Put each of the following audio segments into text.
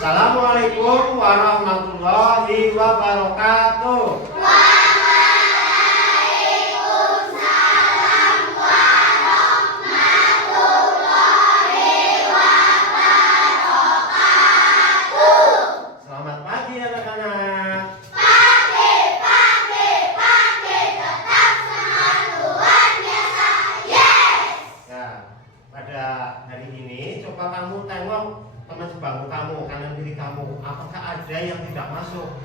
Assalamualaikum warahmatullahi wabarakatuh. Waalaikumsalam warahmatullahi wabarakatuh. Selamat pagi anak-anak. Pagi, tetap semangat luar biasa. Yes. Nah, pada hari ini coba kamu tengok teman sebangku kamu, kanan kiri kamu. Apakah ada yang tidak masuk?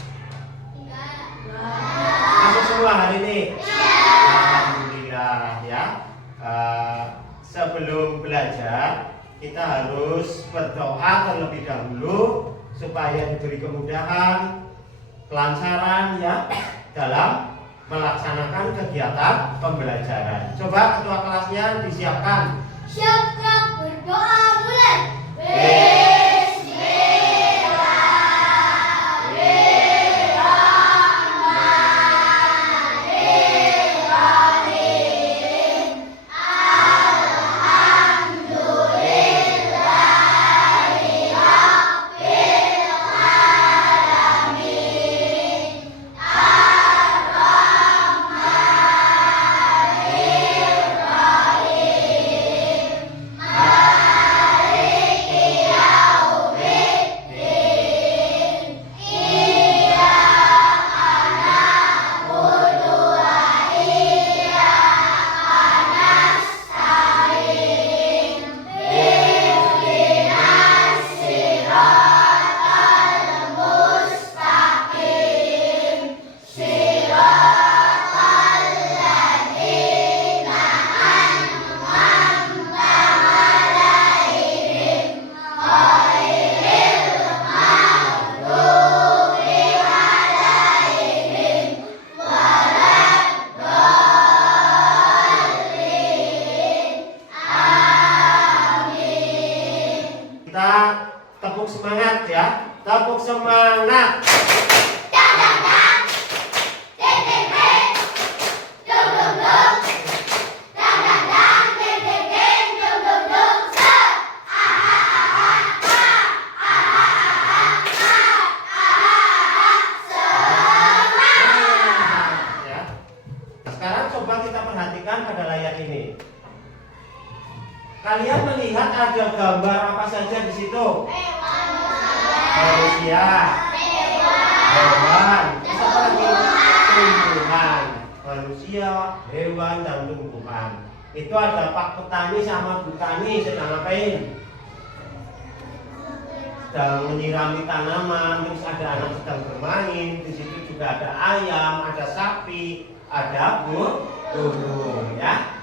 Masuk semua hari ini? Alhamdulillah ya. Sebelum belajar kita harus berdoa terlebih dahulu supaya diberi kemudahan, kelancaran ya dalam melaksanakan kegiatan pembelajaran. Coba ketua kelasnya disiapkan. Siap, berdoa mulai. Kita tepuk semangat ya, tepuk semangat. Ya. Sekarang coba kita perhatikan pada layar ini. Kalian melihat ada gambar apa saja di situ? Manusia, hewan, terus apa lagi? Tumbuhan. Manusia, hewan, dan tumbuhan. Itu ada Pak Petani sama Bu Tani sedang ngapain? Sedang menyirami tanaman, terus ada anak sedang bermain. Di situ juga ada ayam, ada sapi, ada burung, ya.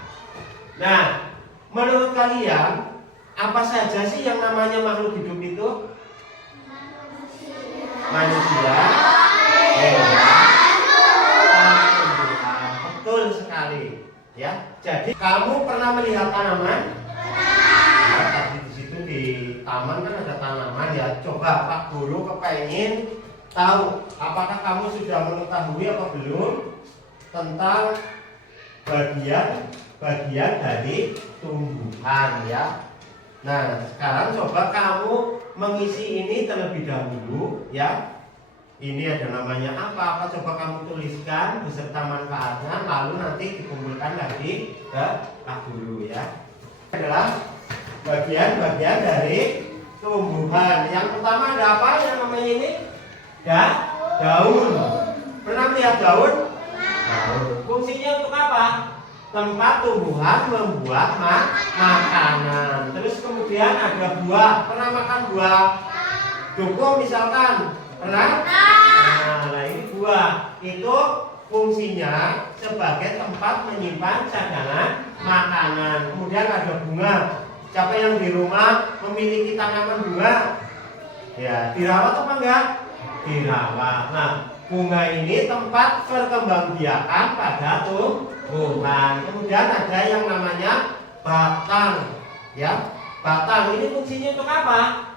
Nah, menurut kalian apa saja sih yang namanya makhluk hidup itu? Manusia, hewan, tumbuhan. Betul sekali, ya. Jadi kamu pernah melihat tanaman? Ya, tadi di situ di taman kan ada tanaman ya. Coba Pak Guru kepengen tahu apakah kamu sudah mengetahui apa belum tentang bagian dari tumbuhan ya. Nah, sekarang coba kamu mengisi ini terlebih dahulu ya. Ini ada namanya apa? Coba kamu tuliskan beserta manfaatnya, lalu nanti dikumpulkan lagi ke Pak Guru ya. Ini adalah bagian-bagian dari tumbuhan. Yang pertama ada apa yang namanya ini? Daun. Pernah melihat daun? Daun. Fungsinya untuk apa? Tempat tumbuhan membuat makanan. Terus kemudian ada buah. Pernah makan buah duku misalkan? Pernah? Nah, ini buah. Itu fungsinya sebagai tempat menyimpan cadangan makanan. Kemudian ada bunga. Siapa yang di rumah memiliki tanaman bunga? Ya, dirawat apa enggak? Dirawat. Nah, bunga ini tempat perkembangbiakan pada tumbuhan. Kemudian ada yang namanya batang. Ya, batang ini fungsinya untuk apa?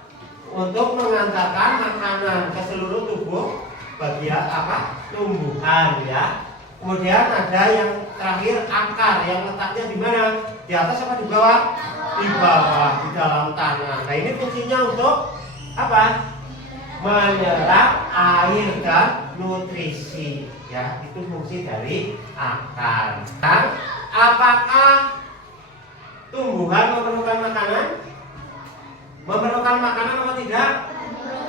Untuk mengantarkan makanan ke seluruh tubuh bagian tumbuhan ya. Kemudian ada yang terakhir akar, yang letaknya di mana? Di atas apa di bawah? Di bawah, di dalam tanah. Nah, ini fungsinya untuk apa? menyerap air dan nutrisi. Ya, itu fungsi dari akar. Dan apakah tumbuhan memerlukan makanan? Memerlukan makanan apa tidak?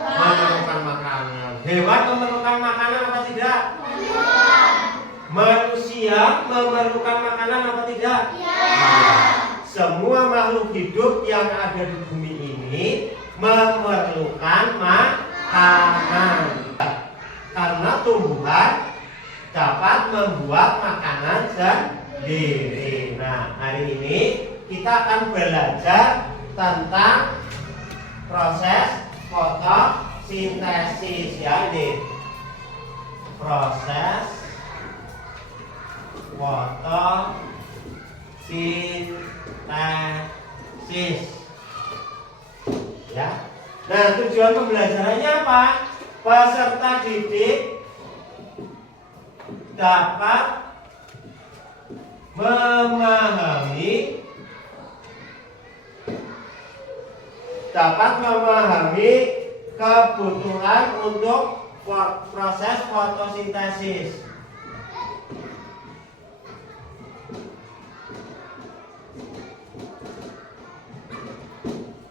Memerlukan makanan. Hewan memerlukan makanan apa tidak? Manusia memerlukan makanan apa tidak? Semua makhluk hidup yang ada di bumi ini memerlukan makanan. Karena tumbuhan dapat membuat makanan sendiri. Nah, hari ini kita akan belajar tentang proses fotosintesis, ya. Ini proses fotosintesis, ya. Nah, tujuan pembelajarannya apa? Peserta didik dapat memahami kebutuhan untuk proses fotosintesis.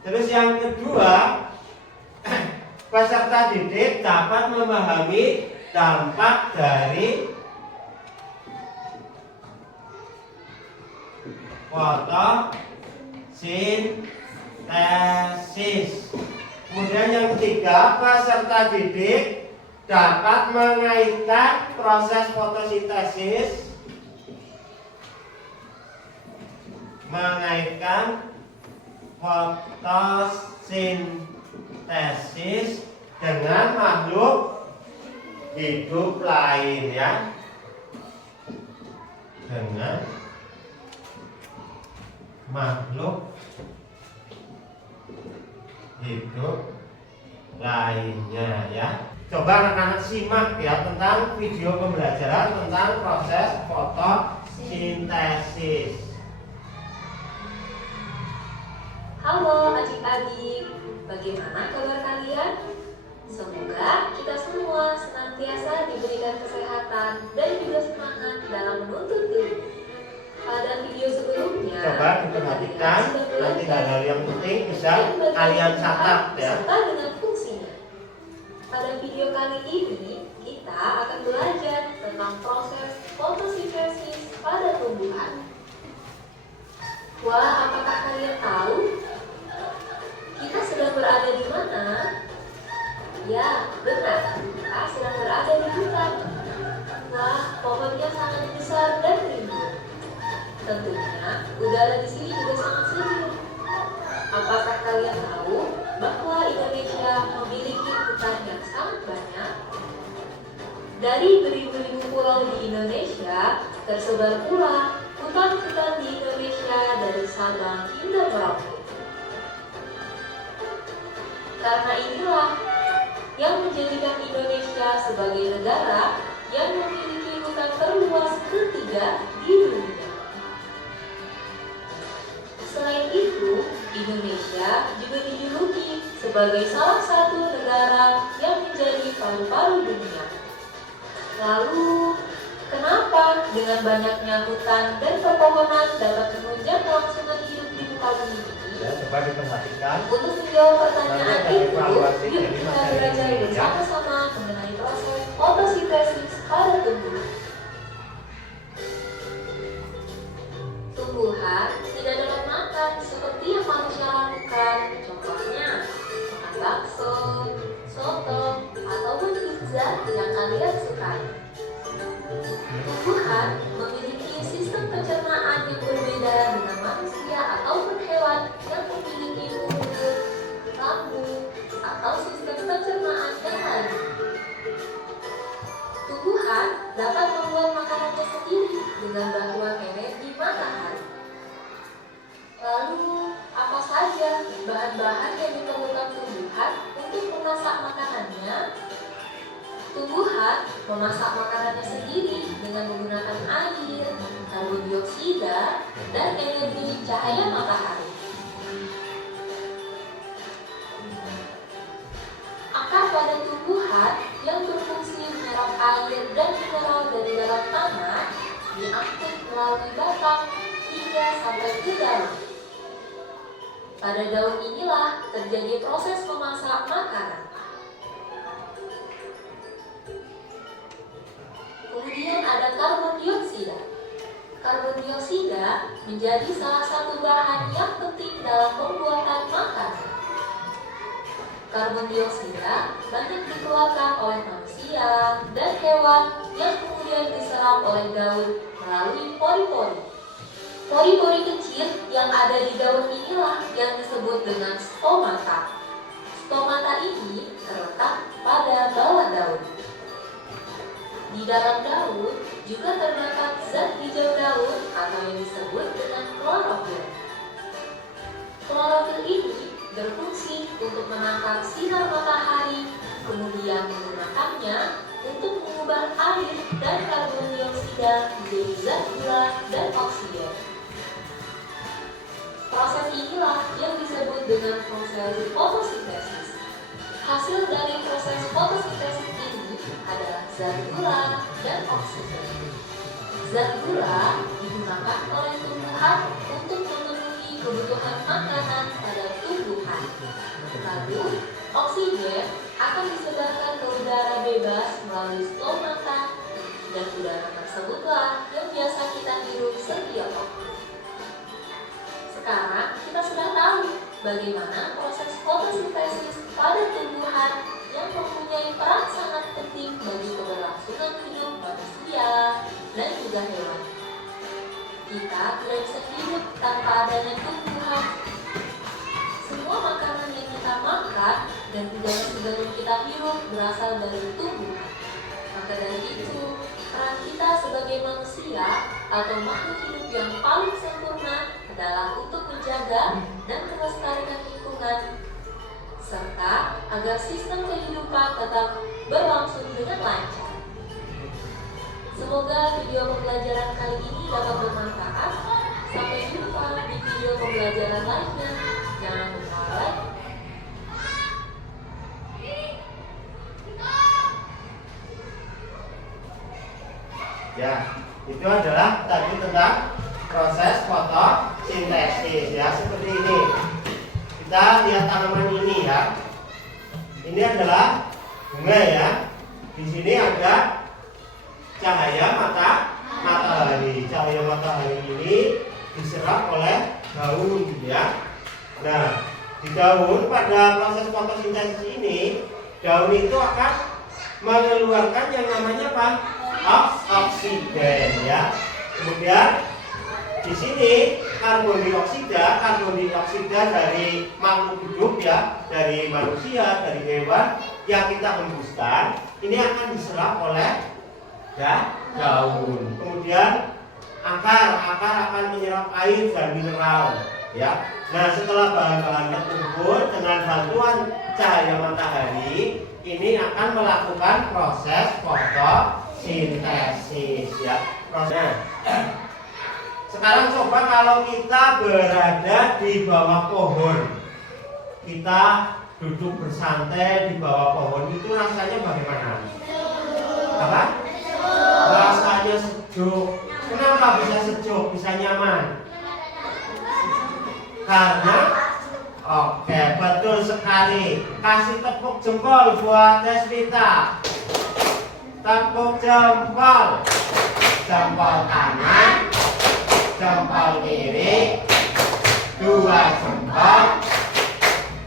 Terus yang kedua, peserta didik dapat memahami dampak dari fotosintesis. Kemudian yang ketiga, peserta didik dapat mengaitkan proses fotosintesis dengan makhluk hidup lain, ya. Dengan makhluk hidup lainnya, ya. Coba anak-anak simak ya tentang video pembelajaran tentang proses fotosintesis. Halo adik-adik, bagaimana kabar kalian? Semoga kita semua senantiasa diberikan kesehatan dan juga semangat dalam menuntut ilmu. Pada video sebelumnya, Coba diperhatikan, nanti hal-hal yang penting bisa kalian catat, ya. serta dengan fungsinya. Pada video kali ini, kita akan belajar tentang proses fotosintesis pada tumbuhan. Wah, apakah kalian tahu? Kita sedang berada di mana? Ya, benar. Kita sedang berada di hutan. Wah, pohonnya sangat besar dan rimbun. Tentunya, udara di sini juga sangat sejuk. Apakah kalian tahu bahwa Indonesia memiliki hutan yang sangat banyak? Dari beribu-ribu pulau di Indonesia, tersebar pula hutan-hutan di Indonesia dari Sabang hingga Merauke. Karena inilah yang menjadikan Indonesia sebagai negara yang memiliki hutan terluas ketiga di dunia. Selain itu, Indonesia juga dijuluki sebagai salah satu negara yang menjadi paru-paru dunia. Lalu, kenapa dengan banyaknya hutan dan pepohonan dapat menunjang kelangsungan hidup di muka bumi ini? Ya, coba diperhatikan. Untuk menjawab pertanyaan Nanti ada itu, evaluasi yuk dari kita materi belajar ini, ya. bersama-sama mengenai proses fotosintesis pada tumbuhan. Tumbuhan tidak dapat makan seperti yang manusia lakukan, contohnya makan bakso, soto, ataupun pizza yang kalian sukai. Tumbuhan memiliki sistem pencernaan yang berbeda dengan manusia ataupun hewan yang memiliki mulut, lambung, atau sistem pencernaan yang lain. Tumbuhan dapat membuat makanannya sendiri dengan bantuan energi matahari. Lalu, apa saja bahan-bahan yang diperlukan tumbuhan untuk memasak makanannya? Tumbuhan memasak makanannya sendiri dengan menggunakan air, karbon dioksida, dan energi cahaya matahari. Akar pada tumbuhan yang berfungsi menyerap air dan mineral dari dalam tanah diangkut melalui batang hingga sampai ke daun. Pada daun inilah terjadi proses memasak makanan. Kemudian ada karbon dioksida. Karbon dioksida menjadi salah satu bahan yang penting dalam pembuatan makanan. Karbon dioksida banyak dikeluarkan oleh manusia dan hewan yang kemudian diserap oleh daun melalui pori-pori. Pori-pori kecil yang ada di daun inilah yang disebut dengan stomata. Stomata ini terletak pada bawah daun. Di dalam daun juga terdapat zat hijau daun atau yang disebut dengan klorofil. Klorofil ini berfungsi untuk menangkap sinar matahari, kemudian menggunakannya untuk mengubah air dan karbon dioksida menjadi zat gula dan oksigen. Proses inilah yang disebut dengan proses fotosintesis. Hasil dari proses fotosintesis ini adalah zat gula dan oksigen. Zat gula digunakan oleh tumbuhan untuk memenuhi kebutuhan makanan pada tumbuhan. Lalu, oksigen akan disebarkan ke udara bebas melalui stomata, dan udara tersebutlah yang biasa kita hirup setiap waktu. Sekarang kita sudah tahu bagaimana proses fotosintesis pada tumbuhan yang mempunyai peran sangat penting bagi keberlangsungan hidup manusia dan juga hewan. Kita tidak bisa hidup tanpa adanya tumbuhan. Semua makanan yang kita makan dan udara yang kita hirup berasal dari tumbuhan. Maka dari itu, peran kita sebagai manusia atau makhluk hidup yang paling sempurna adalah untuk menjaga dan melestarikan lingkungan, serta agar sistem kehidupan tetap berlangsung dengan lancar. Semoga video pembelajaran kali ini dapat bermanfaat. Sampai jumpa di video pembelajaran lainnya. Jangan lupa like, Ya, itu adalah tadi tentang proses fotosintesis ya, seperti ini. Kita lihat tanaman ini ya. Ini adalah bunga ya. Di sini ada cahaya matahari. Cahaya matahari ini diserap oleh daun ya. Nah, di daun pada proses fotosintesis ini, daun itu akan mengeluarkan yang namanya apa? Oksigen ya. Kemudian di sini karbon dioksida dari makhluk hidup ya, dari manusia, dari hewan yang kita hembuskan, ini akan diserap oleh ya, daun. Kemudian akar akan menyerap air dan mineral ya. Nah, setelah bahan-bahannya kumpul dengan bantuan cahaya matahari, ini akan melakukan proses fotosintesis ya. Sekarang coba kalau kita berada di bawah pohon, kita duduk bersantai di bawah pohon, itu rasanya bagaimana? Apa? Rasanya sejuk. Kenapa bisa sejuk, bisa nyaman? Karena oke, betul sekali. Kasih tepuk jempol buat Deswita. Tepuk jempol. Jempol kanan, jempol kiri, dua jempol.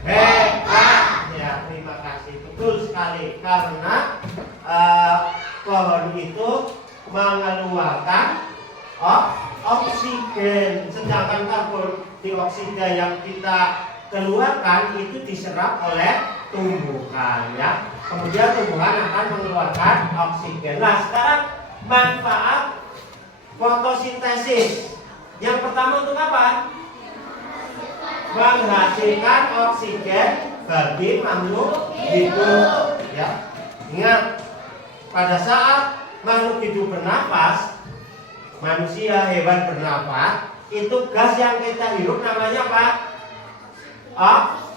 Hebat. Ya, terima kasih. Betul sekali. Karena pohon itu mengeluarkan oksigen, sedangkan karbon dioksida yang kita keluarkan itu diserap oleh tumbuhan ya. Kemudian tumbuhan akan mengeluarkan oksigen. Nah, sekarang manfaat fotosintesis. Yang pertama untuk apa? Menghasilkan oksigen bagi makhluk hidup ya. Ingat, pada saat makhluk hidup bernafas, manusia, hewan bernafas, itu gas yang kita hirup namanya apa?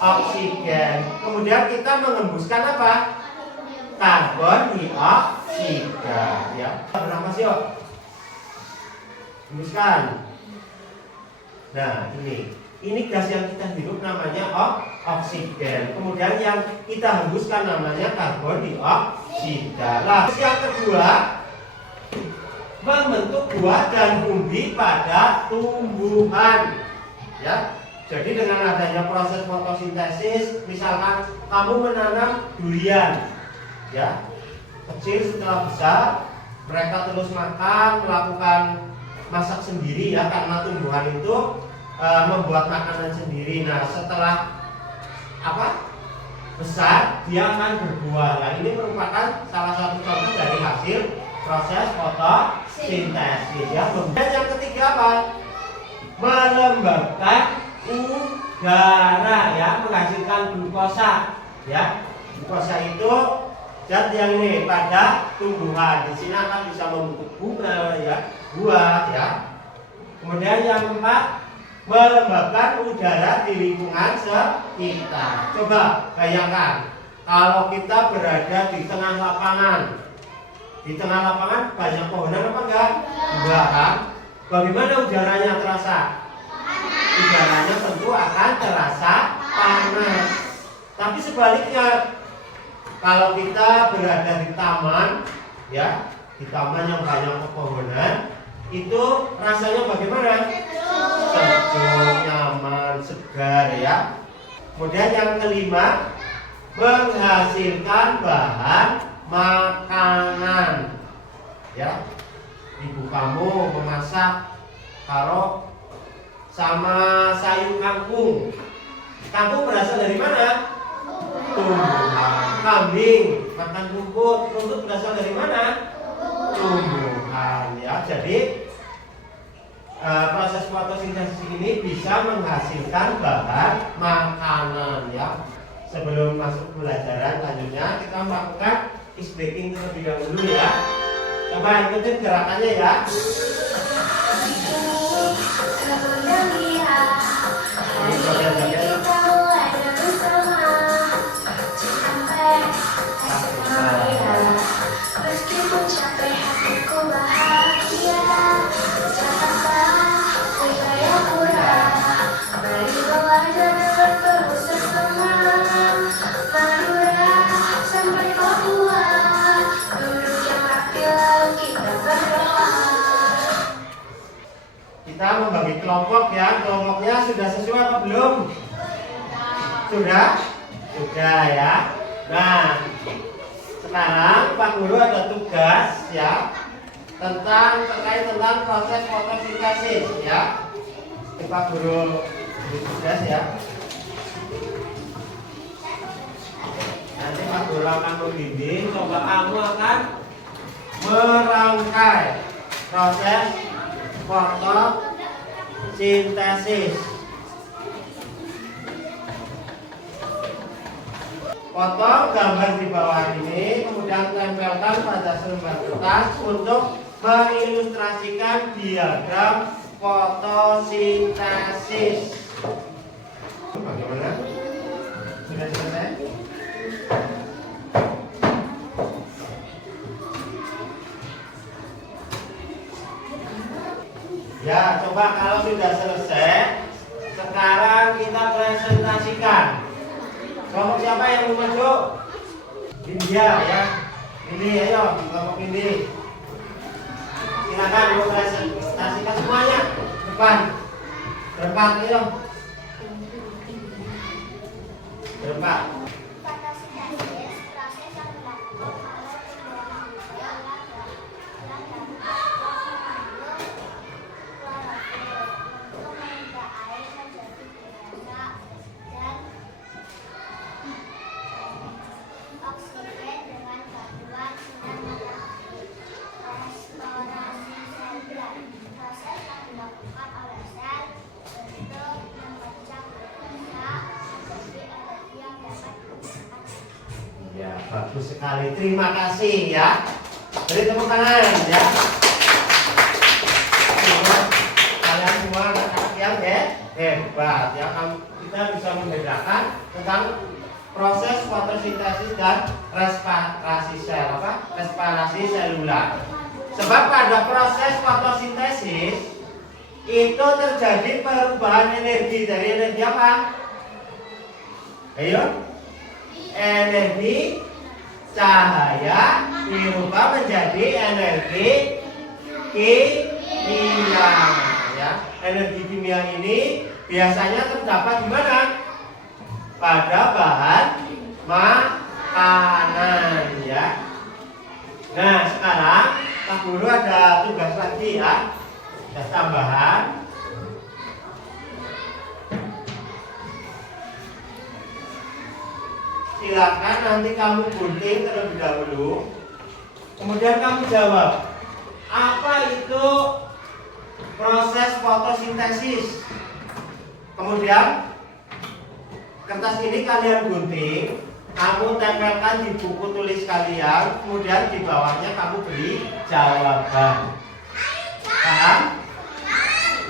Oksigen. Kemudian kita mengembuskan apa? karbon dioksida ya. Bernafas yuk. Tuliskan. Nah, ini gas yang kita hirup namanya oksigen. Kemudian yang kita hembuskan namanya karbon dioksida. Lah, yang kedua, membentuk buah dan umbi pada tumbuhan. Ya. Jadi dengan adanya proses fotosintesis, misalkan kamu menanam durian, ya, kecil setelah besar, mereka terus makan, melakukan masak sendiri ya, karena tumbuhan itu membuat makanan sendiri. Nah, setelah besar, dia akan berbuah. Nah, ini merupakan salah satu contoh dari hasil proses fotosintesis ya. Kemudian yang ketiga apa? Melembabkan udara ya, menghasilkan glukosa ya. Glukosa itu zat yang ini pada tumbuhan. Di sini akan bisa membentuk bunga ya, buah ya. Kemudian yang keempat, melembabkan udara di lingkungan sekitar. Coba bayangkan kalau kita berada di tengah lapangan. Di tengah lapangan banyak pohonan apa enggak? Enggak kan? Bagaimana udaranya terasa? Udaranya tentu akan terasa panas. Tapi sebaliknya, kalau kita berada di taman, ya, di taman yang banyak pepohonan, itu rasanya bagaimana? Sejuk, nyaman, segar ya. Kemudian yang kelima, menghasilkan bahan makanan. Ya, ibu kamu memasak karo sama sayur kangkung. Kangkung berasal dari mana? Tumbuhan. Kambing makan rumput. Rumput berasal dari mana? Tumbuhan. Ya, jadi proses fotosintesis ini bisa menghasilkan bahan makanan ya. Sebelum masuk pelajaran selanjutnya, kita melakukan is baking terlebih dahulu ya. Coba ikutin gerakannya ya. Meskipun capek hatiku bahagia, janganlah saya pura. Mari belajar dengan terus semangat, Madura sampai Papua. Duduk yang rapi lalu kita berdoa. Kita membagi kelompok ya. Kelompoknya sudah sesuai apa belum? Sudah? Sudah ya. Nah, sekarang Pak Guru ada tugas ya terkait tentang proses fotosintesis ya. Pak Guru beri tugas ya. Nanti Pak Guru akan membimbing. Coba kamu akan merangkai proses fotosintesis. Potong gambar di bawah ini, kemudian tempelkan pada selembar kertas untuk mengilustrasikan diagram fotosintesis. Bagaimana? Sudah selesai? Ya, coba kalau sudah selesai, sekarang kita presentasikan. Kelompok siapa yang mau maju? India ya. Ini ayo, kelompok ini. Silakan mau presentasikan semuanya. Depan ayo. Depan. Fotosintesis proses yang dilakukan oleh tumbuhan untuk mengubah air menjadi benda dan oksigen dengan bantuan sinar matahari. Restorasi seluler proses yang dilakukan oleh sel untuk memecah glukosa menjadi energi yang dapat digunakan. Ya, bagus sekali. Terima kasih ya. Beri tepuk tangan ya. Kalian semua anak-anak yang hebat ya. Kita bisa membedakan tentang proses fotosintesis dan respirasi sel respirasi selular. Sebab pada proses fotosintesis itu terjadi perubahan energi dari energi apa? Ayo, energi cahaya dirubah menjadi energi kimia. Ya, energi kimia ini biasanya terdapat di mana? Pada bahan makanan, ya. Nah, sekarang Pak Guru ada tugas lagi ya, ada tambahan. Silakan nanti kamu gunting terlebih dahulu, kemudian kamu jawab apa itu proses fotosintesis. Kemudian kertas ini kalian gunting, kamu tempelkan di buku tulis kalian, kemudian di bawahnya kamu beri jawaban. Paham?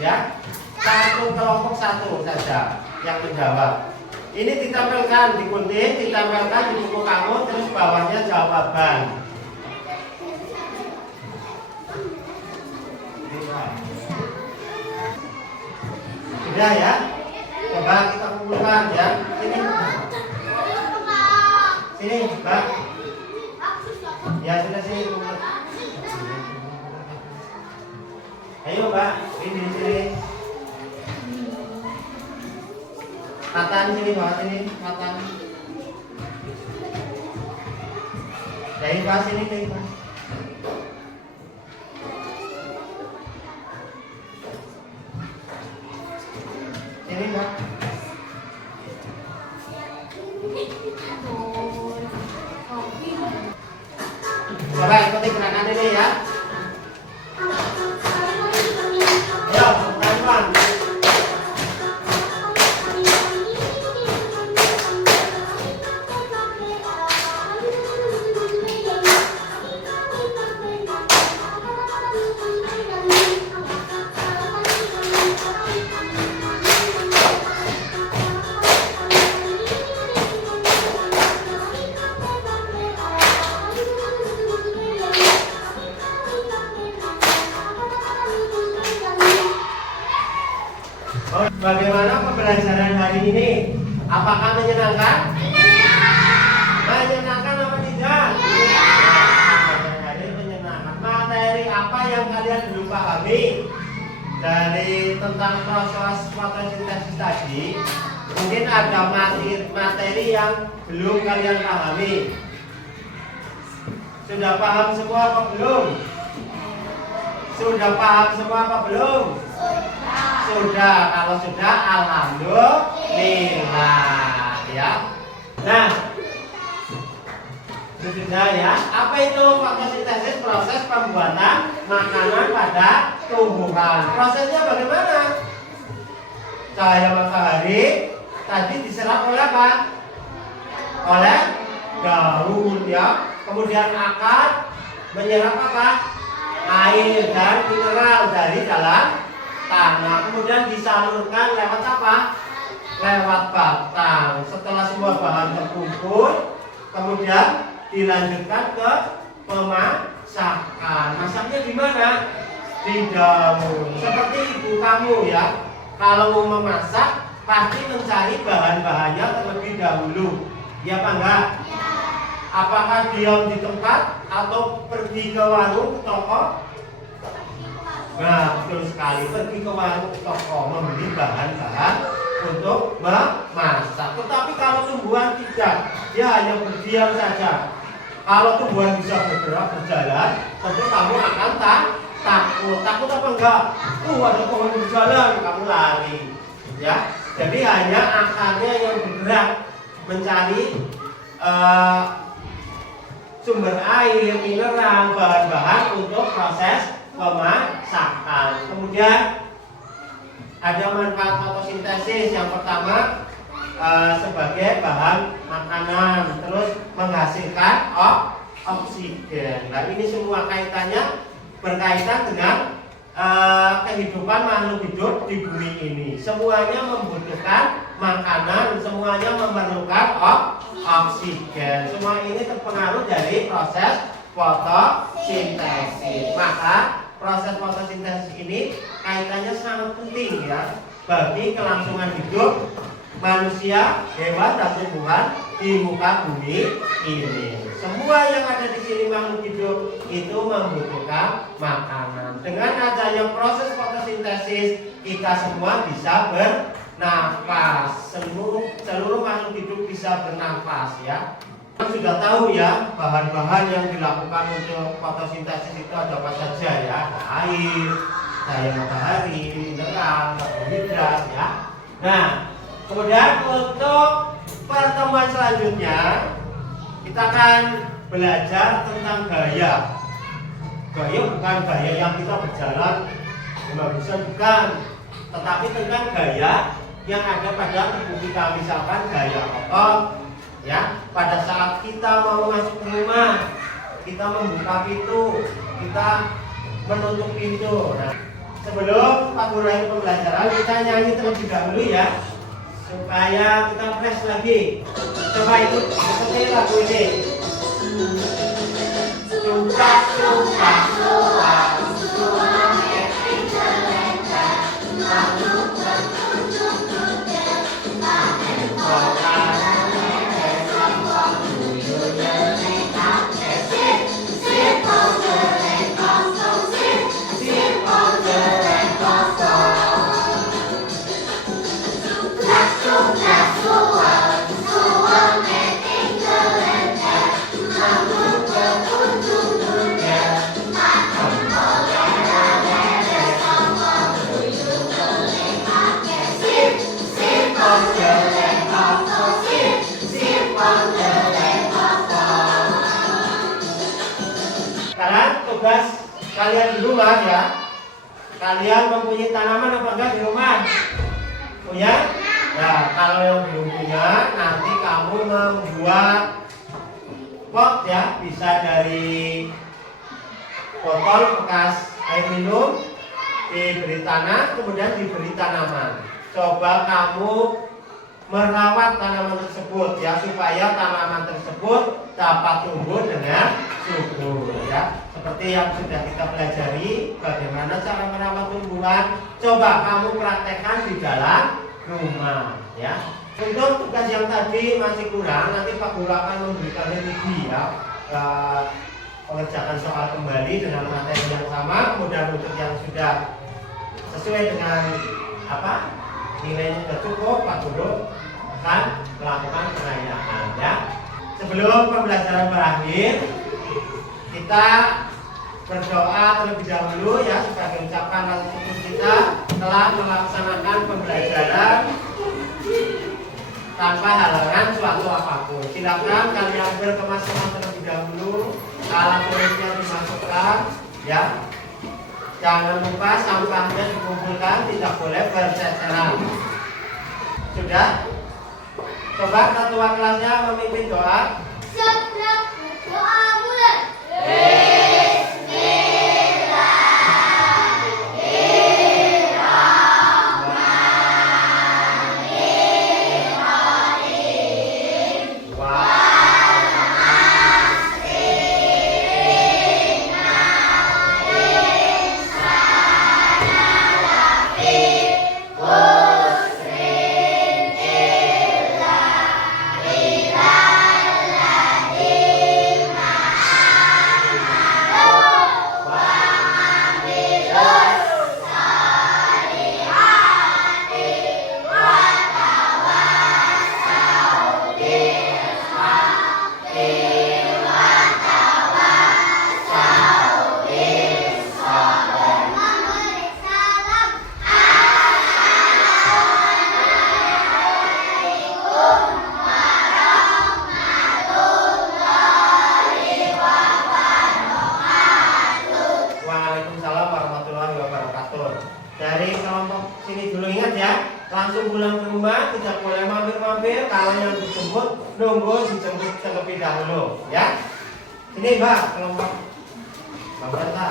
Ya, satu kelompok satu saja yang menjawab. Ini ditempelkan, digunting, ditempelkan di buku kamu, terus bawahnya jawaban. Sudah ya? Coba kita kumpulkan ya. Sini, Mbak. Ya sudah sini kumpul. Ayo Mbak, ini sini. Matan sini, Mbak, sini, matan. Dari Mbak sini ke Mbak. Sini, Mbak. Coba ikuti gerakan ini ya. Ayo, pelan-pelan. Bagaimana pembelajaran hari ini? Apakah menyenangkan? Menyenangkan apa tidak? Hari menyenangkan. Materi apa yang kalian belum pahami dari tentang proses fotosintesis tadi? Mungkin ada materi yang belum kalian pahami. Sudah paham semua apa belum? Sudah paham semua apa belum? Sudah, kalau sudah alhamdulillah ya. Nah, sudah ya. Apa itu fotosintesis? Proses pembuatan makanan pada tumbuhan. Prosesnya bagaimana? Cahaya matahari tadi diserap oleh apa? Oleh daun ya. Kemudian akar menyerap apa? Air dan mineral dari dalam tanah, kemudian disalurkan lewat apa? Lewat batang. Setelah semua bahan terkumpul, kemudian dilanjutkan ke pemasakan. Masaknya di mana? Di daun. Seperti ibu kamu ya, kalau mau memasak pasti mencari bahan-bahannya terlebih dahulu. Ya apa enggak? Apakah diam di tempat atau pergi ke warung, ke toko? Nah, betul sekali, pergi ke warung toko membeli bahan-bahan untuk memasak. Tetapi kalau tumbuhan tidak, dia hanya berdiam saja. Kalau tumbuhan bisa bergerak, berjalan, tentu kamu akan takut. Takut apa enggak? Ada pohon berjalan, kamu lari. Ya, jadi hanya akarnya yang bergerak mencari sumber air, mineral, bahan-bahan untuk proses pemasakan. Kemudian ada manfaat fotosintesis. Yang pertama sebagai bahan makanan, terus menghasilkan oksigen. Nah, ini semua kaitannya berkaitan dengan kehidupan makhluk hidup di bumi ini. Semuanya membutuhkan makanan, semuanya memerlukan oksigen. oksigen. Semua ini terpengaruh dari proses fotosintesis. Maka proses fotosintesis ini kaitannya sangat penting ya bagi kelangsungan hidup manusia, hewan, dan tumbuhan di muka bumi ini. Semua yang ada di sini makhluk hidup itu membutuhkan makanan. Dengan adanya proses fotosintesis, kita semua bisa bernafas. Seluruh makhluk hidup bisa bernafas ya. Kita sudah tahu ya bahan-bahan yang dilakukan untuk fotosintesis itu ada apa saja ya. Ada air, cahaya matahari, mineral, karbohidrat ya. Nah, kemudian untuk pertemuan selanjutnya kita akan belajar tentang gaya. Gaya bukan gaya yang kita berjalan bagusan, bukan, tetapi tentang gaya yang ada pada tubuh kita. Misalkan gaya otot ya, pada saat kita mau masuk ke rumah, kita membuka pintu, kita menutup pintu. Nah, sebelum Pak Guru pembelajaran, kita nyanyi terlebih dahulu ya, supaya kita fresh lagi. Coba ikut seperti lagu ini. Cungkak, cungkak, cungkak, cungkak, metik terlentang, makhluk berkunjung dunia, panen koran, menekan waktu dunia, sip, sip, kosong, kosong, sip, sip, kosong, kosong. Cungkak, cungkak, suar, suar, metik terlentang, makhluk berkunjung dunia, makan kolera, beres waktu dunia, sip, sip, kosong, kosong, sip, sip, kosong, kosong. Sekarang tugas kalian di rumah ya. Kalian mempunyai tanaman apa enggak di rumah? Punya? Nah, kalau yang belum punya, nanti kamu membuat pot ya, bisa dari botol bekas air minum, diberi tanah, kemudian diberi tanaman. Coba kamu merawat tanaman tersebut ya, supaya tanaman tersebut dapat tumbuh dengan subur ya. Seperti yang sudah kita pelajari bagaimana cara merawat tumbuhan, coba kamu praktekkan di dalam rumah ya. Untuk tugas yang tadi masih kurang, nanti Pak Guru akan memberikan remedi ya, pengerjakan soal kembali dengan materi yang sama. Kemudian untuk yang sudah sesuai dengan nilainya sudah cukup, Pak Guru akan melakukan penanyaan ya. Sebelum pembelajaran berakhir, kita berdoa terlebih dahulu ya, sebagai ucapan rasa syukur kita telah melaksanakan pembelajaran tanpa halangan suatu apapun. Silakan kalian berkemas-kemas terlebih dahulu, alat tulisnya dimasukkan ya. Jangan lupa sampahnya dikumpulkan, tidak boleh berseceran. Sudah? Coba ketua kelasnya memimpin doa. Sebelum doa mulai. Dari kelompok sini dulu, ingat ya, langsung pulang ke rumah, tidak boleh mampir-mampir. Kalau yang dijemput, nunggu dijemput terlebih dahulu ya. Ini Mbak, kelompok Mbak Berta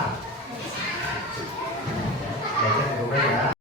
belajar di rumah ya.